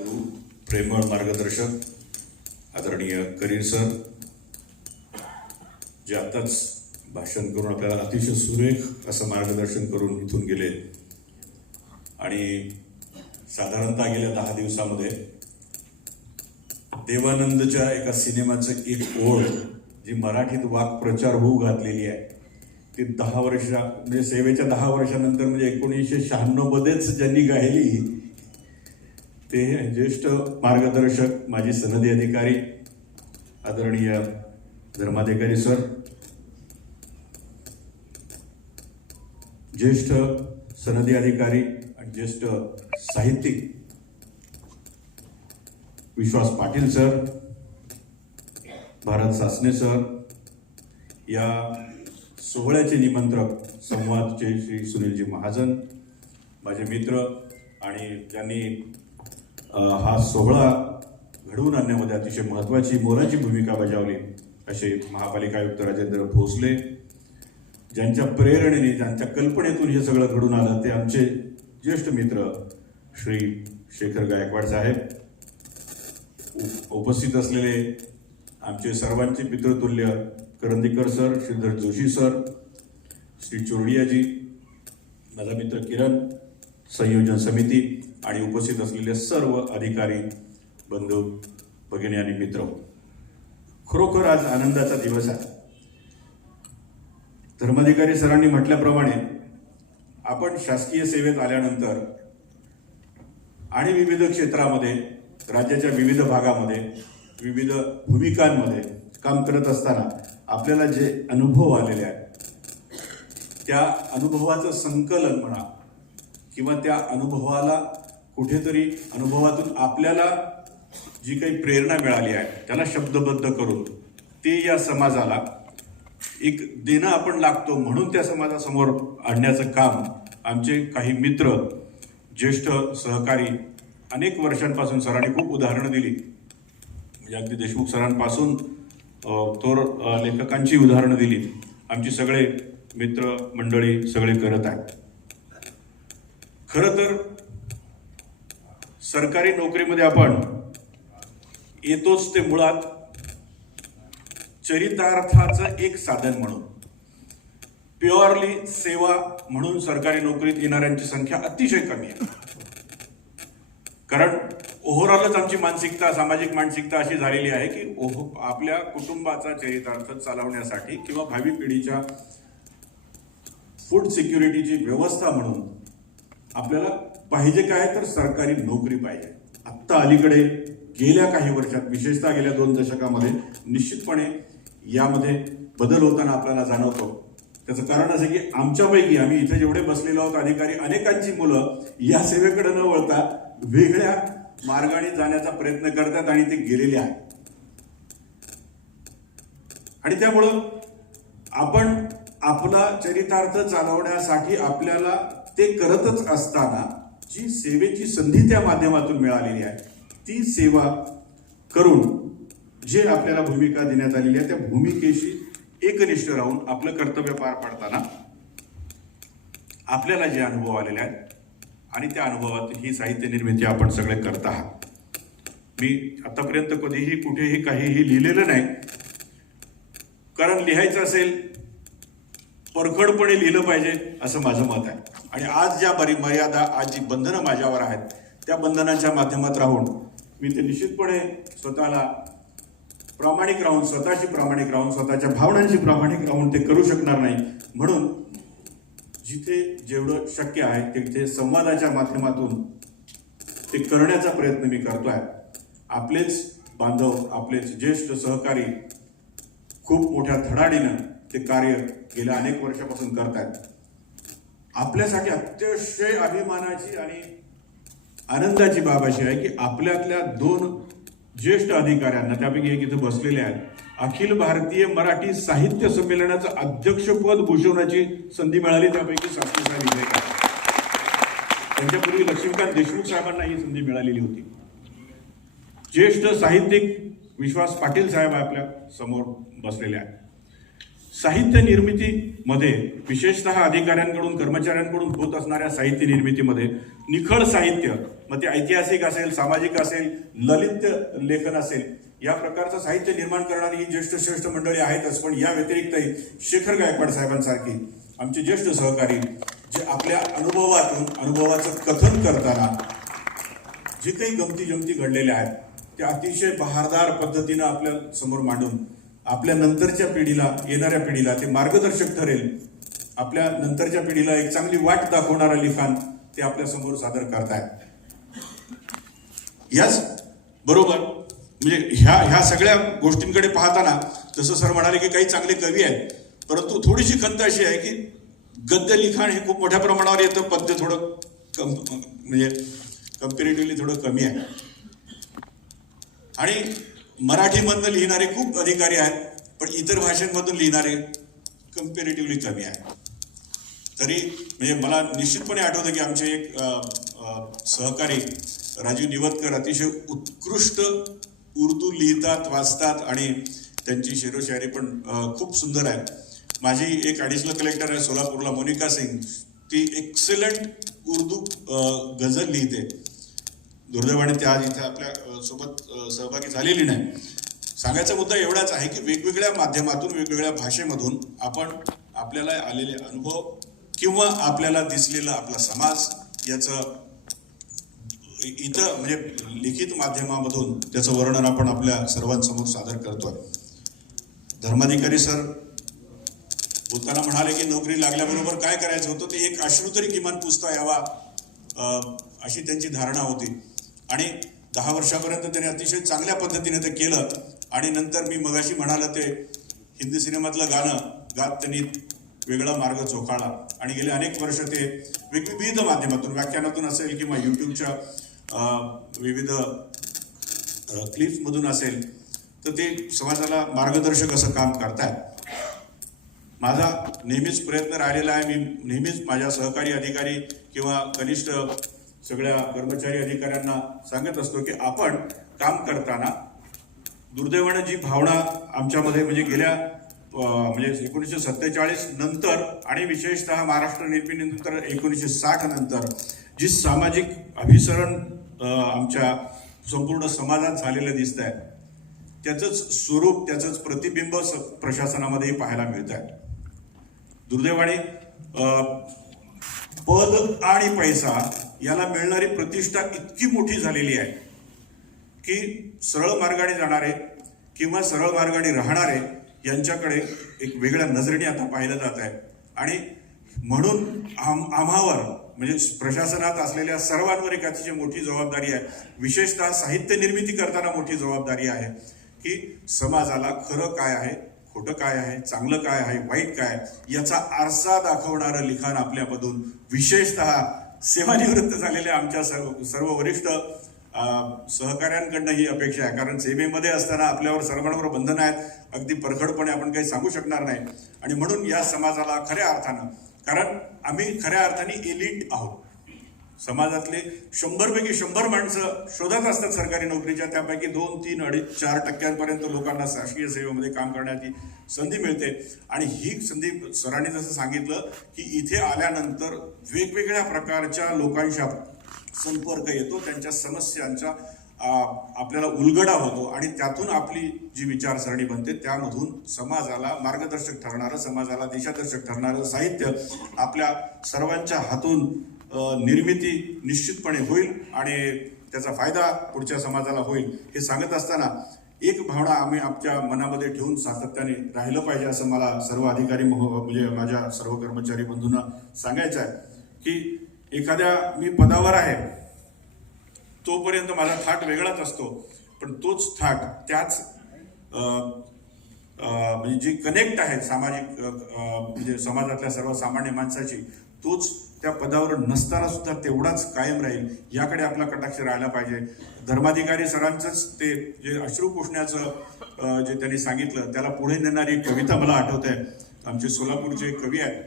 प्रेमळ मार्गदर्शक आदरणीय करीर सर जे आताच भाषण करून आपल्याला अतिशय सुरेख असं मार्गदर्शन करून इथून गेले. आणि साधारणतः गेल्या दहा दिवसामध्ये देवानंदच्या एका सिनेमाचं एक ओळ जी मराठीत वाक्प्रचार होऊ घातलेली आहे ती दहा वर्षा म्हणजे सेवेच्या दहा वर्षानंतर म्हणजे एकोणीसशे शहाण्णव मध्येच ज्यांनी गायली ते ज्येष्ठ मार्गदर्शक माजी सनदी अधिकारी आदरणीय धर्माधिकारी सर ज्येष्ठ सनदी अधिकारी आणि ज्येष्ठ साहित्यिक विश्वास पाटील सर भारत सासने सर या सोहळ्याचे निमंत्रक संवादचे श्री सुनीलजी महाजन माझे मित्र आणि ज्यांनी हा सोहळा घडवून आणण्यामध्ये अतिशय महत्त्वाची मोलाची भूमिका बजावली असे महापालिका आयुक्त राजेंद्र भोसले ज्यांच्या प्रेरणेने ज्यांच्या कल्पनेतून हे सगळं घडून आलं ते आमचे ज्येष्ठ मित्र श्री शेखर गायकवाड साहेब उपस्थित असलेले आमचे सर्वांचे पितृतुल्य करंदीकर सर श्रीधर जोशी सर श्री चोरडियाजी माझा मित्र किरण संयोजन समिती आणि उपस्थित असलेले सर्व अधिकारी बंधू भगिनी आणि मित्र खरोखर आज आनंदाचा दिवस आहे. धर्माधिकारी सरांनी म्हटल्याप्रमाणे आपण शासकीय सेवेत आल्यानंतर आणि विविध क्षेत्रामध्ये राज्याच्या विविध भागामध्ये विविध भूमिकांमध्ये काम करत असताना आपल्याला जे अनुभव आलेले आहेत त्या अनुभवाचं संकलन म्हणा किंवा त्या अनुभवाला कुठेतरी अनुभवातून आपल्याला जी काही प्रेरणा मिळाली आहे त्याला शब्दबद्ध करून ते या समाजाला एक देणं आपण लागतो म्हणून त्या समाजासमोर आणण्याचं काम आमचे काही मित्र ज्येष्ठ सहकारी अनेक वर्षांपासून सरांनी खूप उदाहरणं दिली. म्हणजे अगदी देशमुख सरांपासून थोर लेखकांची उदाहरणं दिली. आमची सगळे मित्र मंडळी सगळे करत आहेत. खरं तर सरकारी नोकरीमध्ये आपण येतोच ते मुळात चरितार्थाचं एक साधन म्हणून. प्युअरली सेवा म्हणून सरकारी नोकरीत येणाऱ्यांची संख्या अतिशय कमी आहे. कारण ओव्हरऑलच आमची मानसिकता सामाजिक मानसिकता अशी झालेली आहे की ओह आपल्या कुटुंबाचा चरितार्थ चालवण्यासाठी किंवा भावी पिढीच्या फूड सिक्युरिटीची व्यवस्था म्हणून आपल्याला पाहिजे काय तर सरकारी नोकरी पाहिजे. आत्ता अलीकडे गेल्या काही वर्षात विशेषतः गेल्या दोन दशकामध्ये निश्चितपणे यामध्ये बदल होताना आपल्याला जाणवतो. त्याचं कारण असं की आमच्यापैकी आम्ही इथे जेवढे बसलेलो आहोत अधिकारी अनेकांची मुलं या सेवेकडे न वळता वेगळ्या मार्गाने जाण्याचा प्रयत्न करतात आणि ते गेलेले आहेत. आणि त्यामुळं आपण आपला चरितार्थ चालवण्यासाठी आपल्याला ते करतच असताना जी सेवेची संधी त्या माध्यमातून मिळालेली आहे ती सेवा करून जे आपल्याला भूमिका देण्यात आलेली आहे त्या भूमिकेशी एकनिष्ठ राहून आपलं कर्तव्य पार पाडताना आपल्याला जे अनुभव आलेले आहेत आणि त्या अनुभवात ही साहित्य निर्मिती आपण सगळे करत आहात. मी आतापर्यंत कधीही कुठेही काहीही लिहिलेलं नाही. कारण लिहायचं असेल परखडपणे लिहिलं पाहिजे असं माझं मत आहे. आणि आज ज्या बरी मर्यादा आज जी बंधनं माझ्यावर आहेत त्या बंधनांच्या माध्यमात राहून मी ते निश्चितपणे स्वतःला प्रामाणिक राहून स्वतःशी प्रामाणिक राहून स्वतःच्या भावनांशी प्रामाणिक राहून ते करू शकणार नाही. म्हणून जिथे जेवढं शक्य आहे तिथे संवादाच्या माध्यमातून ते करण्याचा प्रयत्न मी करतो आहे आपलेच बांधव आपलेच ज्येष्ठ सहकारी खूप मोठ्या धडाडीनं ते कार्य गेल्या अनेक वर्षापासून करतायत. आपल्यासाठी अतिशय अभिमानाची आणि आनंदाची बाब अशी आहे की आपल्यातल्या दोन ज्येष्ठ अधिकाऱ्यांना त्यापैकी एक इथं बसलेले आहेत अखिल भारतीय मराठी साहित्य संमेलनाचं अध्यक्षपद भूषवण्याची संधी मिळाली त्यापैकी सासरी साहेब इथे त्यांच्यापूर्वी लक्ष्मीकांत देशमुख साहेबांना ही संधी मिळालेली होती. ज्येष्ठ साहित्यिक विश्वास पाटील साहेब आपल्यासमोर बसलेले आहेत. साहित्य निर्मितीमध्ये विशेषतः अधिकाऱ्यांकडून कर्मचाऱ्यांकडून होत असणाऱ्या साहित्य निर्मितीमध्ये निखळ साहित्य मग ते ऐतिहासिक असेल सामाजिक असेल ललित लेखन असेल या प्रकारचं साहित्य निर्माण करणारी ही ज्येष्ठ श्रेष्ठ मंडळी आहेतच. पण या व्यतिरिक्तही शेखर गायकवाड साहेबांसारखी आमचे ज्येष्ठ सहकारी जे आपल्या अनुभवातून अनुभवाचं कथन करताना जे काही गमती जमती घडलेल्या आहेत त्या अतिशय बहारदार पद्धतीनं आपल्यासमोर मांडून आपल्या नंतरच्या पिढीला येणाऱ्या पिढीला ते मार्गदर्शक ठरेल. आपल्या नंतरच्या पिढीला एक चांगली वाट दाखवणारं लिखाण ते आपल्यासमोर सादर करतायत. याच बरोबर म्हणजे ह्या ह्या सगळ्या गोष्टींकडे पाहताना जसं सर म्हणाले की काही चांगले कवी आहेत परंतु थोडीशी खंत अशी आहे की गद्य लिखाण हे खूप मोठ्या प्रमाणावर येतं पद्य थोडं कम म्हणजे कम्पेरेटिव्हली थोडं कमी आहे. आणि मराठीमधनं लिहिणारे खूप अधिकारी आहेत पण इतर भाषांमधून लिहिणारे कम्पेरेटिव्हली कमी आहेत. तरी म्हणजे मला निश्चितपणे आठवतं की आमचे एक सहकारी राजीव निवतकर अतिशय उत्कृष्ट उर्दू लिहितात वाचतात आणि त्यांची शेरोशायरी पण खूप सुंदर आहे. माझी एक ॲडिशनल कलेक्टर आहे सोलापूरला मोनिका सिंग. ती एक्सलंट उर्दू गझल लिहिते. दुर्दैवाने त्या आज इथे आपल्यासोबत सहभागी झालेली नाही. सांगायचा मुद्दा एवढाच आहे की वेगवेगळ्या माध्यमातून वेगवेगळ्या भाषेमधून आपण आपल्याला आलेले अनुभव किंवा आपल्याला दिसलेला आपला समाज याचं इथं म्हणजे लिखित माध्यमामधून त्याचं वर्णन आपण आपल्या सर्वांसमोर सादर करतोय. धर्माधिकारी सर बोलताना म्हणाले की नोकरी लागल्याबरोबर काय करायचं होतं? ते एक अश्रू तरी किमान पुसता यावा अशी त्यांची धारणा होती. आणि दहा वर्षापर्यंत त्याने अतिशय चांगल्या पद्धतीने ते केलं. आणि नंतर मी मगाशी म्हणालं ते हिंदी सिनेमातलं गाणं गात त्यांनी वेगळा मार्ग झोकाळला. आणि गेले अनेक वर्ष ते विविध माध्यमातून व्याख्यानातून असेल किंवा यूट्यूबच्या विविध क्लिप्समधून असेल तर ते समाजाला मार्गदर्शक असं काम करतायत. माझा नेहमीच प्रयत्न राहिलेला आहे मी नेहमीच माझ्या सहकारी अधिकारी किंवा कनिष्ठ सगळ्या कर्मचारी अधिकाऱ्यांना सांगत असतो की आपण काम करताना दुर्दैवानं जी भावना आमच्यामध्ये म्हणजे गेल्या म्हणजे एकोणीसशे सत्तेचाळीस नंतर आणि विशेषतः महाराष्ट्र निर्मितीनंतर एकोणीसशे साठ नंतर जी सामाजिक अभिसरण आमच्या संपूर्ण समाजात झालेलं दिसत आहे त्याचंच स्वरूप त्याचंच प्रतिबिंब स- प्रशासनामध्येही पाहायला मिळत आहे दुर्दैवाने पद आणि पैसा याला मिळणारी प्रतिष्ठा इतकी मोठी झालेली आहे की सरळ मार्गाने जाणारे किंवा सरळ मार्गाने राहणारे यांच्याकडे एक वेगळ्या नजरेने आता पाहिलं जात आहे. आणि म्हणून आम आम्हावर म्हणजे प्रशासनात असलेल्या सर्वांवर एक अतिशय मोठी जबाबदारी आहे. विशेषतः साहित्य निर्मिती करताना मोठी जबाबदारी आहे की समाजाला खरं काय आहे खोटं काय आहे चांगलं काय आहे वाईट काय याचा आरसा दाखवणारं लिखाण आपल्यामधून विशेषतः सेवानिवृत्त झालेल्या आमच्या सर्व सर्व वरिष्ठ सहकाऱ्यांकडनं ही अपेक्षा आहे. कारण सेवेमध्ये असताना आपल्यावर सर्वांवर बंधनं आहेत. अगदी परखडपणे आपण काही सांगू शकणार नाही. आणि म्हणून या समाजाला खऱ्या अर्थानं कारण आम्ही खऱ्या अर्थाने एलिट आहोत. समाजातले शंभरपैकी शंभर माणसं शोधत असतात सरकारी नोकरीच्या. त्यापैकी दोन तीन अडीच चार टक्क्यांपर्यंत लोकांना शासकीय सेवेमध्ये काम करण्याची संधी मिळते. आणि ही संधी सरांनी जसं सांगितलं की इथे आल्यानंतर वेगवेगळ्या प्रकारच्या लोकांशी संपर्क येतो त्यांच्या समस्यांचा आपल्याला उलगडा होतो आणि त्यातून आपली जी विचारसरणी बनते त्यामधून समाजाला मार्गदर्शक ठरणारं समाजाला दिशादर्शक ठरणारं साहित्य आपल्या सर्वांच्या हातून निर्मिती निश्चितपणे होईल आणि त्याचा फायदा पुढच्या समाजाला होईल हे सांगत असताना एक भावना आम्ही आमच्या मनामध्ये ठेवून सातत्याने राहिलं पाहिजे असं मला सर्व अधिकारी महो- म्हणजे माझ्या सर्व कर्मचारी बंधूंना सांगायचं आहे की एखाद्या मी पदावर आहे तोपर्यंत माझा थाट वेगळाच असतो. पण तोच थाट त्याच म्हणजे जी कनेक्ट आहे सामाजिक म्हणजे समाजातल्या सर्वसामान्य माणसाची तोच त्या पदावर नसताना सुद्धा तेवढाच कायम राहील याकडे आपला कटाक्ष राहिला पाहिजे. धर्माधिकारी सरांचंच ते जे अश्रू पोषण्याचं जे त्यांनी सांगितलं त्याला पुढे नेणारी कविता मला आठवत. आहे आमचे सोलापूरचे कवी आहेत.